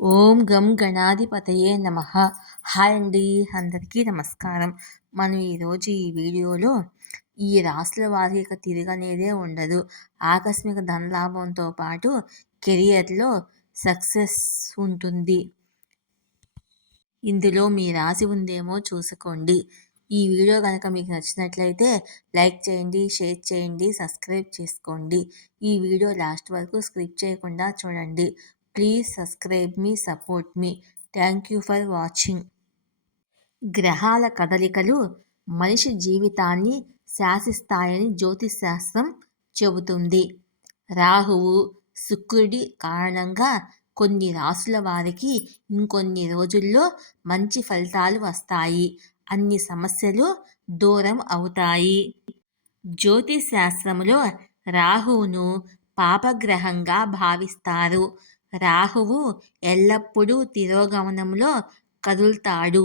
ఓం గం గణాధిపతయే నమః. హాయ్ అండి, అందరికీ నమస్కారం. మనం ఈరోజు ఈ వీడియోలో ఈ రాశుల వారికి ఇక తిరగనేదే ఉండదు. ఆకస్మిక ధనలాభంతో పాటు కెరియర్లో సక్సెస్ ఉంటుంది. ఇందులో మీ రాశి ఉందేమో చూసుకోండి. ఈ వీడియో కనుక మీకు నచ్చినట్లయితే లైక్ చేయండి, షేర్ చేయండి, సబ్స్క్రైబ్ చేసుకోండి. ఈ వీడియో లాస్ట్ వరకు స్కిప్ చేయకుండా చూడండి. Please subscribe me, support me. Thank you for watching. గ్రహాల కదలికలు మనిషి జీవితాన్ని శాసిస్తాయని జ్యోతిశాస్త్రం చెబుతుంది. రాహువు, శుక్రుడి కారణంగా కొన్ని రాసుల వారికి ఇంకొన్ని రోజుల్లో మంచి ఫలితాలు వస్తాయి. అన్ని సమస్యలు దూరం అవుతాయి. జ్యోతిశాస్త్రములో రాహువును పాపగ్రహంగా భావిస్తారు. రాహువు ఎల్లప్పుడూ తిరోగమనంలో కదులుతాడు.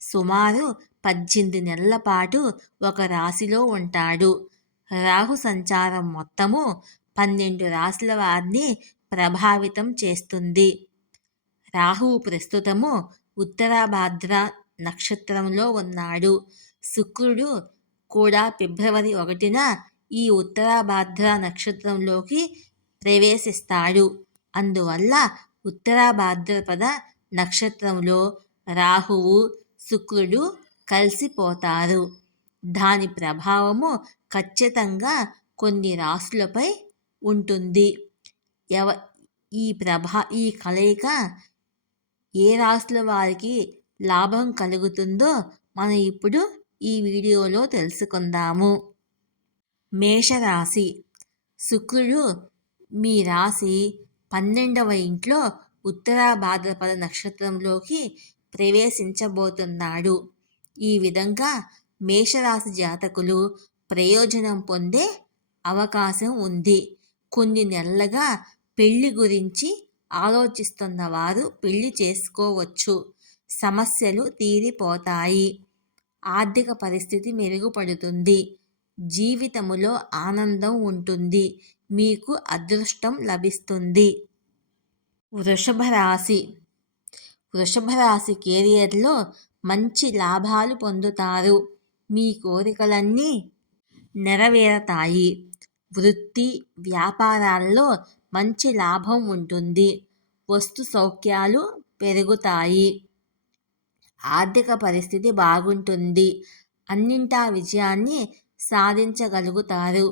సుమారు 18 నెలల పాటు ఒక రాశిలో ఉంటాడు. రాహు సంచారం మొత్తము 12 రాశుల వారిని ప్రభావితం చేస్తుంది. రాహువు ప్రస్తుతము ఉత్తరాభాద్ర నక్షత్రంలో ఉన్నాడు. శుక్రుడు కూడా ఫిబ్రవరి 1న ఈ ఉత్తరాభాద్ర నక్షత్రంలోకి ప్రవేశిస్తాడు. అందువల్ల ఉత్తరాభాద్రపద నక్షత్రంలో రాహువు, శుక్రుడు కలిసిపోతారు. దాని ప్రభావము ఖచ్చితంగా కొన్ని రాశులపై ఉంటుంది. ఈ కలయిక ఏ రాశుల వారికి లాభం కలుగుతుందో మనం ఇప్పుడు ఈ వీడియోలో తెలుసుకుందాము. మేషరాశి. శుక్రుడు మీ రాశి 12వ ఇంట్లో ఉత్తరాభాద్రపద నక్షత్రంలోకి ప్రవేశించబోతున్నాడు. ఈ విధంగా మేషరాశి జాతకులు ప్రయోజనం పొందే అవకాశం ఉంది. కొన్ని నెలలుగా పెళ్లి గురించి ఆలోచిస్తున్న వారు పెళ్లి చేసుకోవచ్చు. సమస్యలు తీరిపోతాయి. ఆర్థిక పరిస్థితి మెరుగుపడుతుంది. జీవితములో ఆనందం ఉంటుంది. మీకు అదృష్టం లభిస్తుంది. వృషభ రాశి. వృషభ రాశి కెరియర్లో మంచి లాభాలు పొందుతారు. మీ కోరికలన్నీ నెరవేరతాయి. వృత్తి వ్యాపారాల్లో మంచి లాభం ఉంటుంది. వస్తు సౌఖ్యాలు పెరుగుతాయి. ఆర్థిక పరిస్థితి బాగుంటుంది. అన్నింటా విజయాన్ని సాధించగలుగుతారు.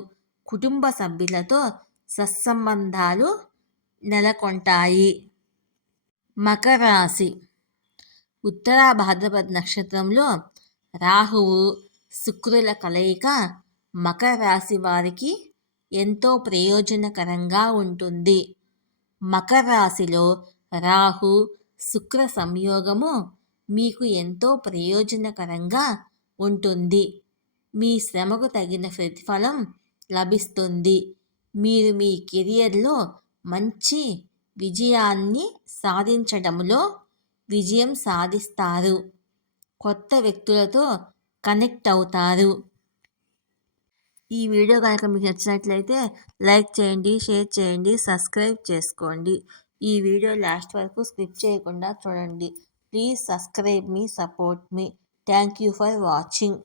కుటుంబ సభ్యులతో సత్సంబంధాలు నెలకొంటాయి. మకర రాశి. ఉత్తరాభాద్రపద నక్షత్రంలో రాహువు, శుక్రుల కలయిక మకర రాశి వారికి ఎంతో ప్రయోజనకరంగా ఉంటుంది. మకర రాశిలో రాహు, శుక్ర సంయోగము మీకు ఎంతో ప్రయోజనకరంగా ఉంటుంది. మీ శ్రమకు తగిన ప్రతిఫలం లభిస్తుంది. మీరు మీ కెరియర్లో మంచి విజయాన్ని సాధించడంలో విజయం సాధిస్తారు. కొత్త వ్యక్తులతో కనెక్ట్ అవుతారు. ఈ వీడియో కనుక మీకు నచ్చినట్లయితే లైక్ చేయండి, షేర్ చేయండి, సబ్స్క్రైబ్ చేసుకోండి. ఈ వీడియో లాస్ట్ వరకు స్కిప్ చేయకుండా చూడండి. Please subscribe me, support me. Thank you for watching.